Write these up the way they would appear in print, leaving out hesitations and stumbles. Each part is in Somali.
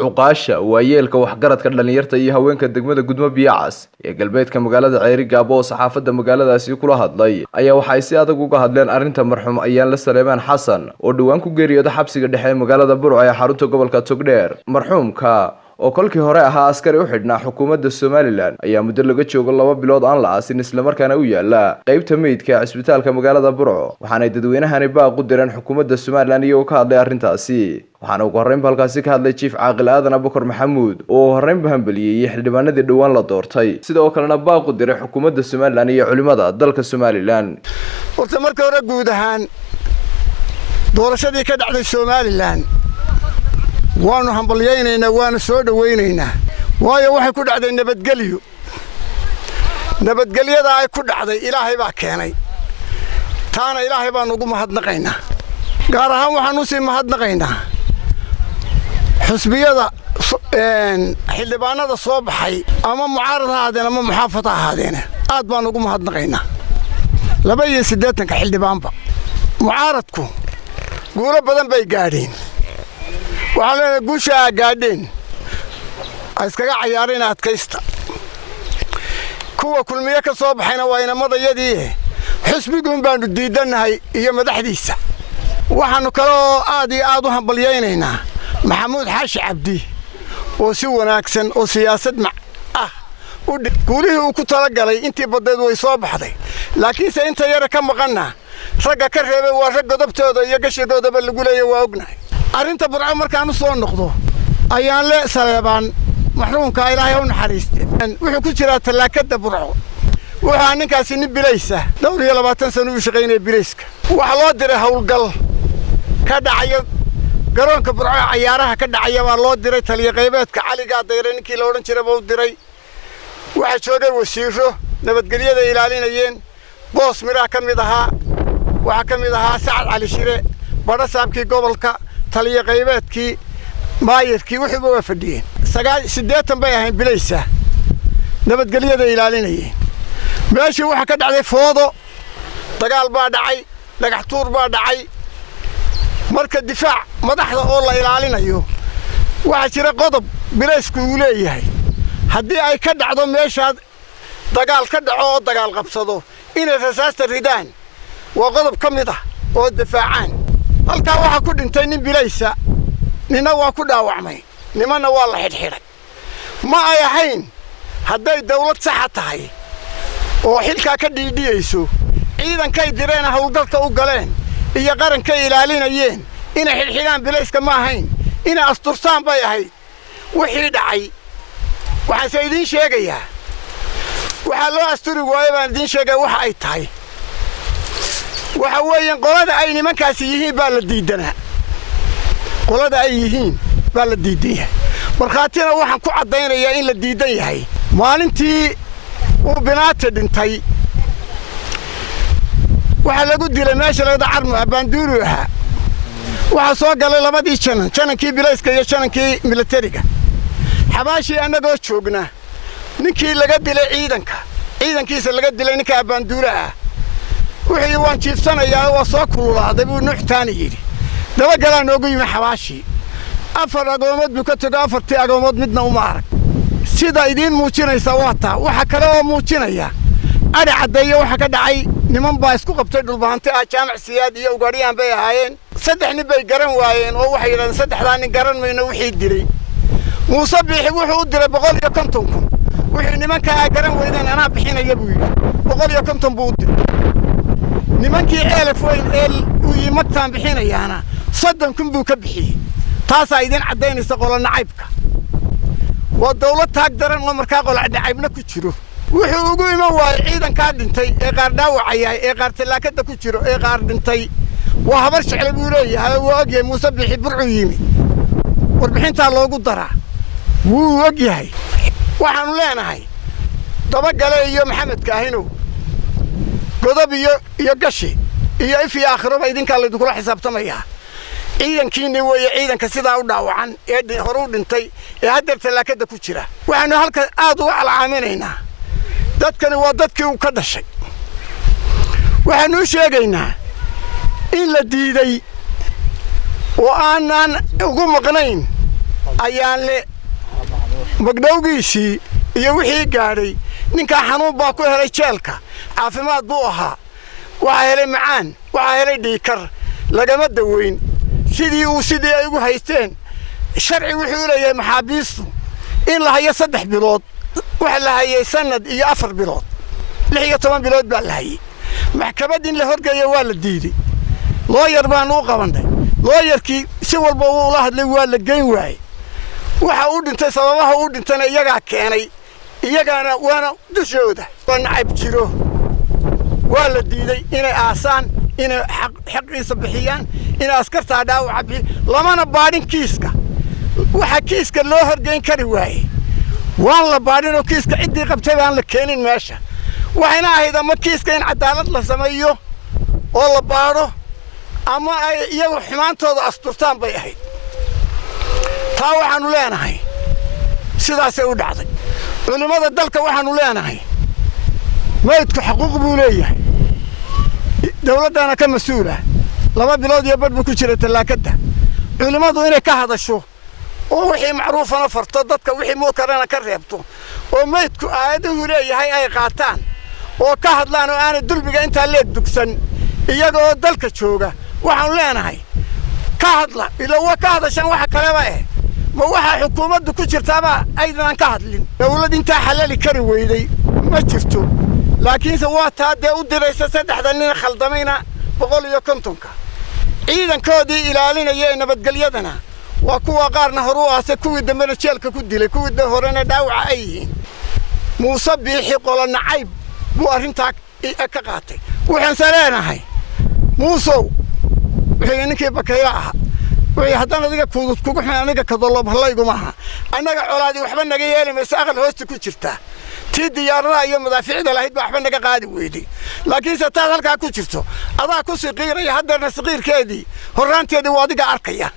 عقاشة ويلك وحجرت كدلنيرتا iyo haweenka degmada gudmo biyacas ee galbeedka magaalada Ceyri Gaabo saxaafada magaaladaasi kula hadlay ayaa waxay si adag uga hadleen arinta marxuum ayaan la Saleeman Xasan oo dhawaan ku geeriyooday xabsiga dhexe magaalada Burco ee xarunta gobolka Togdheer marxuumka oo kolkii hore ahaa askari u xidhnaa xukuumadda Somaliland ayaa muddo laga joogo 2 bilood aan la aasin isla markaana u yaala qaybta meydka ee isbitaalka magaalada Burco waxaana dadweynahani baaq u direen xukuumadda Somaliland iyo ka hadlay arintaasi waxaana ugu horreyn halkaasi ka hadlay Chief Caaqil Aadan Abubakar Maxamuud oo horreyn bahanbaliyay xildhibaanadii dhawaan la doortay sidoo kalena baaq u diray xukuumadda Somaliland iyo culimada dalka Somaliland horta marka hore guud ahaan doorashadii ka dhacday Somaliland waanu hambalyeynayna waana soo dhaweynayna waayo waxay ku dhacday nabadgelyada ay ku dhacday Ilaahay baa keenay taana Ilaahay baan ugu mahadnaqaynaa gaar ahaan waxaan u sii mahadnaqaynaa xusbiyada xildhibaanada soo baxay ama mucaarad ahaadeen ama muxaafad ahaadeen aad baan ugu mahadnaqaynaa 82 xildhibaanba mucaaradku guulo badan bay gaadheen waxaan guusha gaadheen iskaga ciyaareen adkaysta kuwa kulmiye ka soo baxayna waa inamadayadii xisbigun baanu diidanahay iyo madaxdiisa waxaanu kale oo aad u hambalyeynayna Maxamuud Xaashi Cabdi oo si wanaagsan oo siyaasad guulihii uu ku talagalay intii badeed way soo baxday laakiin se inta yara ka maqana ragga ka reebay waa rag godobtooda iyo gashidoodaba lagu leeyahay waa ognahay arinta Burco markaan soo noqdo ayaan le Saleeban maxruumka Ilaahay u naxariistay wuxuu ku jiraa talaakada Burco waxa ninkaasi nin bilaysa 22 sano u shaqeynay bilayska waxa loo diray hawlgal ka dhacay garoonka Burco ciyaaraha ka dhacay waa loo diray taliye qaybeedka Caliga Dayrankii la oran jiray buu diray waxa joogay wasiiro nabadgelyada ilaalinayeen boos mira kamid ahaa waxa kamid ahaa Saad Ali Shire bada saabkii gobolka taliye qaybeedkii maayirkii wuxuu u fadhiyeen 8 bay ahayn bilaysa nabadgelyada ilaalinayeen meeshii waxa ka dhacday foodo dagaal baa dhacay dhagax tuur baa dhacay marka difaac madaxda oo la ilaalinayo waxa jira qodob bilaysku uu leeyahay haddii ay ka dhacdo meesha dagaal ka dhaco oo dagaal qabsado inay rasaasta ridaan waa qodob kamid ah oo difaacaan halka waxa ku dhintay nin bilaysa nina waa ku dhaawacmay nimana waa la xidhxidhay ma ay ahayn hadday dawlad sax tahay oo xilka ka dhiidhiyayso ciidankay direen hawlgalka u galeen iyo qaranka ilaalinayeen inay xidhxidhaan bilayska ma ahayn inay astursaan bay ahayd wixii dhacay waxaan idin sheegayaa waxa loo asturi waayay baan idin sheegay waxa ay tahay waxa weeyaan qolada ay nimankaasi yihiin baa la diidanaa qolada ay yihiin baa la diidanaa markhaatina waxaan ku cadeynayaa in la diidan yahay maalintii uu binaata dhintay waxa lagu dilay meesha laga carmo abanduuru aha waxa soo galay labadii janankii bilayska iyo janankii militariga xabaashi anagoo joogna ninkii laga dilay ciidankiisa laga dilay ninka abanduuraha wixii waan jiifsanayaa oo soo kululaaday buu nuuxtaani yiri daba galaan noogu yimi xabaashi 4 agoomood buu ka tagay 4 agoomood midna uma arag sida idin muujinaysa waata waxa kale oo muujinaya ari cadeeyo waxa ka dhacay niman baa isku qabtay dhulbaanta jaamac siyaad iyo ugaariyaan bay ahaayeen 3 nin bay garan waayeen oo waxay yiraahdeen 3 nin garan mayno wixii diray Muuse Biixi wuxuu u diray 150 wixii nimanka ay garan weydeen anaa bixinaya buu yiri 150 buu u diray nimankii uu yimaadtaan bixinayaana 30 buu ka bixiyay taas ay idin cadeynaysa qolo nacaybka waa dawlad taag daran oo markaa qolo nacaybna ku jiro wuxuu ugu iman waayay ciidanka dhintay ee qaar dhaawacayay ee qaar talaakada ku jiro ee qaar dhintay waa habar shacab uu leeyahay waa ogyahay Muuse Biixi Burco yimi warbixinta loogu daraa wuu ogyahay waxaanu leenahay daba gale iyo Maxamed Kaahino godob iyo gashi iyo ifi aakhiraba idinka la kula xisaabtamaya ciidankiina way ciidanka sida u dhaawacan ee hore u dhintay ee hadda talaakada ku jira waxaanu halka aad u calaaminaynaa dadkani waa dadkii uu ka dhashay waxaanu sheegaynaa in la diiday oo aanan ugu maqnayn ayaan le magdhowgiisii iyo wixii gaadhay ninkaa xanuun baa ku helay jeelka caafimaad buu ahaa waxaa helay macaan waxaa helay dhiikar lagama daweyn sidii ay ugu haysteen sharci wuxuu leeyahay maxaabiistu in la hayo 3 bilood waxa la hayay sanad iyo 4 bilood 16 bilood baa la hayay maxkamadin la horgeeyo waa la diiday lawyer baan u qabanay lawyerkii si walba uu la hadlay waa la geyn waayay waxa uu dhintay sababaha uu dhintana iyaga keenay iyagana waana dushooda nacayb jiro waa la diiday inay aasaan inay xaqiisa bixiyaan in askarta dhaawac lamana baadhin kiiska waxa kiiska loo horgeyn kari waayay waan la baadhin oo kiiska cidii qabtay baan la keenin meesha waxayna ahayd ama kiiska in cadaalad la sameeyo oo la baadho ama ay iyagu xumaantooda asturtaan bay ahayd taa waxaanu leenahay sidaasay u dhacday culimada dalka waxaanu leenahay maydku xuquuq buu leeyahay dawladana ka mas'uula 2 bilood iyo badh ku jira talaakada culimadu inay ka hadasho oo wixii macruufana farto dadka wixii muukarana ka reebto oo maydku aadahu leeyahay ay qaataan oo ka hadlaan oo aan dulbiga inta leed dugsan iyagoo dalka jooga waxaan leenahay ka hadla ilaa ka hadashan waxa kale ba ma waxa xukuumaddu ku jirtaaba aydan ka hadlin dawlad inta xalali kari weyday ma jirto laakiin waa taa u diraysa 3 nin khaldamayna 150ka ciidankoodii ilaalinaya nabadgelyadana waa kuwa qaarna horu aase kuwii dambena jeelka ku dilay kuwii horena dhaawac ay yihiin Muuse Biixi qolo nacayb buu arinta ka qaatay waxaan saleenahay Muuse wixii ninkii bakayla ah wixii haddana adiga kugu xun aniga ka dolob halaygu maaha anaga colaadi waxba naga yeelimaysa aqal hoosta ku jirta tii diyaarada iyo madaaficida lahayd baa waxba naga qaadi weeyday laakiin taas halka ku jirto adaa ku siqiiraya haddana siqiirkeedii horaanteedii waa adiga arkaya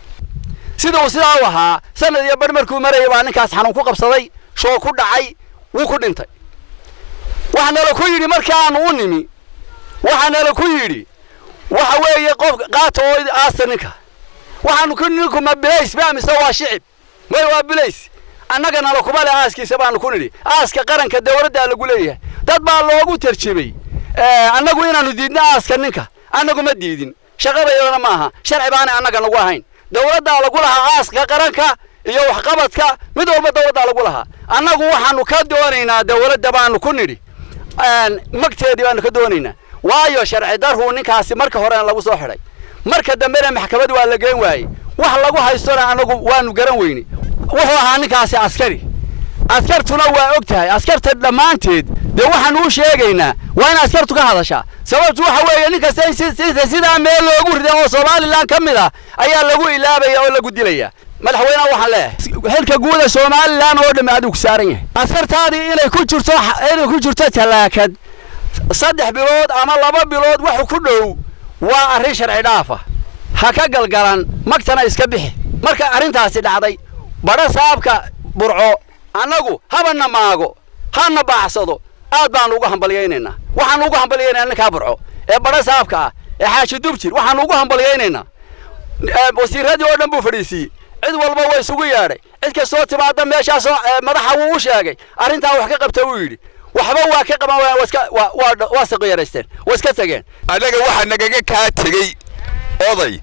sidoo sidaa waxa sanad iyo badh markuu maray baa ninkaas xanuun ku qabsaday shoo ku dhacay wuu ku dhintay waxana la ku yiri markaan uu nimi waxana la ku yiri waxa weeye qof qaato aasaninka waxaanu ku ninku ma bilays baa mise waa shicib way waa bilays annagana la kuma leh aaskiisa baan ku niri aaska qaranka dawladda lagu leeyahay dad baa loogu tarjimay annagu inaanu diidna aaska ninka annagu ma diidin shaqadayadana maaha sharci baan annaga nagu ahayn dawladda lagu lahaa aaska qaranka iyo wax qabadka mid walba dawladda lagu lahaa annagu waxaanu ka doonaynaa dawladda baanu ku niri magteedii baanu ka doonaynaa waayo sharci darhu ninkaasi marka hore lagu soo xiray marka dambena maxkamaddu waa la geyn waayay wax lagu haystona anagu waanu garan weyni wuxuu ahaa ninkaasi askartuna waa ogtahay askarta dhamaanteed de waxaan u sheegaynaa waa in askartu ka hadashaa sababtu waxa weeye ninka sida meel loogu riday oo Soomaaliland kamid ah ayaa lagu ilaabaya oo lagu dilaya madaxweynaha waxaan leeyahay xilka guud ee Soomaaliland oo dhamaad ku saaran yahay askartaadii inay ku jirto talaakad 3 bilood ama 2 bilood wax ku dhow waa arrin sharci dhaafa ha ka galgalan magtana iska bixi marka arrintaasi dhacday bada saabka burco anagu habana maago hana baaxsado aad baan ugu hambalyeynayna waxaan ugu hambalyeynaa ninka burco ee bada saabka ee xaashi dubjir waxaan ugu hambalyeynayna wasiiradii oo dhan buu fadhiisay cid walba way isugu yeeray cid ka soo timaada meeshaas madaxa uu sheegay arrinta wax ka qabta uu yiri waxba waa ka qaban waa saqeeyaysteen waska tageen anaga waxa nagaga ka tagay oday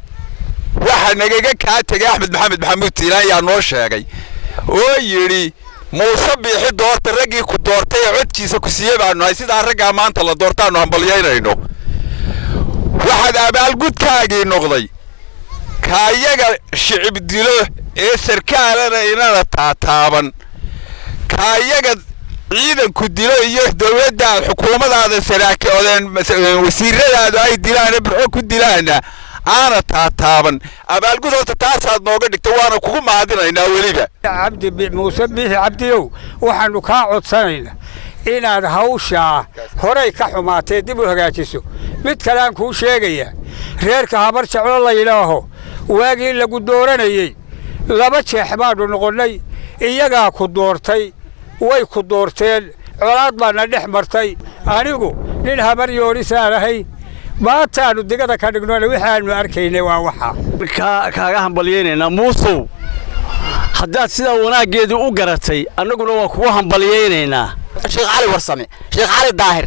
waxa nagaga ka tagay Axmed Maxamuud Tiiraan yaa noo sheegay oo yiri Muuse Biixi doortay ragii ku doortay codkiisa ku siiyay baanu hay sida ragga maanta la doortaano hambalyeynayno waxaad abaal gudkaagii noqday kaayaga shicib dilo ee sarkaalana inana taataaban kaayaga ciidanku dilo iyo dawladda xukuumadaada saraakiil wasiiradaada ay dilaan burco ku dilaana aana taataaban abaalgud horta taasaad nooga dhigtay waana kugu mahadinaynaa weliba cabdi Muuse Biixi cabdiyow waxaanu ka codsanaynaa inaad hawsha horey ka xumaatay dib u hagaajiso mid kale aan ku sheegaya reerka habar jeclo la yiraaho waagii lagu dooranayay 2 jeex baanu noqonay iyaga ku doortay way ku doorteen colaad baana dhex martay anigu nin habar yoorisaanahay maataanu digada ka dhigno waxaanu arkaynay waa waxa kaaga hambalyeynayna Muuse haddaad sidaa wanaaggeedii u garatay annaguna waa kugu hambaliyaynaynaa. sheekh cali warsame sheekh cali daahir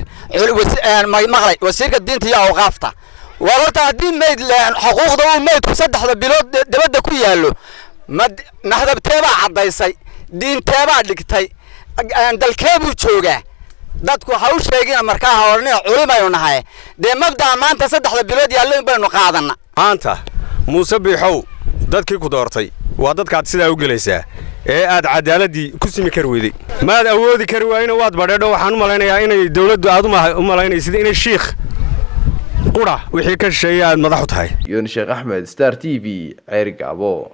maqlay wasiirka diinta iyo awqaafta waa horta haddii mayd xuquuqda uu maydku 3 bilood dabadda ku yaallo maxdabteebaa caddaysay diinteebaa dhigtay dalkeebuu joogaa dadku ha u sheegina markaa hornaa culimaynu nahay dee mabdaa maanta 3 bilood yaallo baynu qaadanna maanta muuse biixow dadkii ku doortay waa dadkaad sidaa u gelaysaa ee aad cadaaladii ku simi kar weeday maad awoodi kar waayna waad badheedho waxaan u malaynayaa inay dawladdu aad u malaynaysid inay shiikh qura wixii ka shisheeyay aad madax u tahay yoon sheekh axmed Star TV Ceerigaabo.